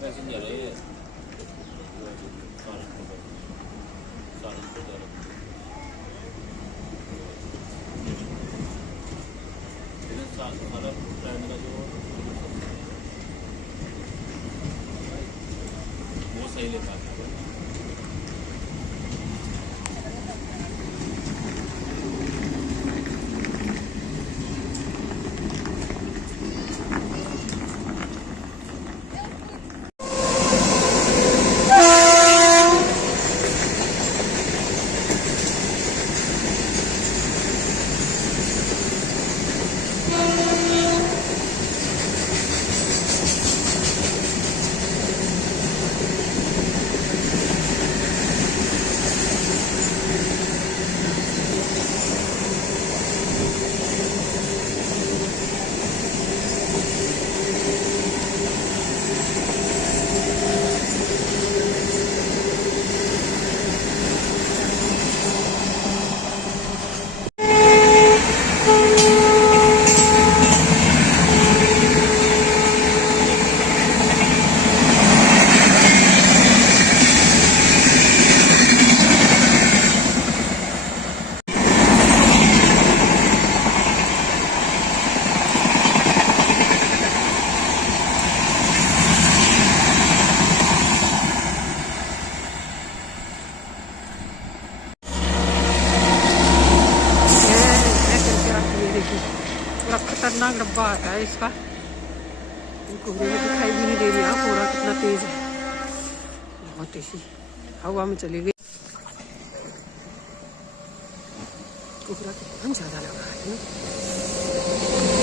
पैसेंजर है ये सारा ट्रेन का जो वो सही लेता है। पूरा खतरनाक डब्बा आता है इसका। कोहरे में दिखाई भी नहीं दे रहा कोहरा कितना तेज है, बहुत तेजी हवा में चली गई। कोहरा कितना ज्यादा लगा है।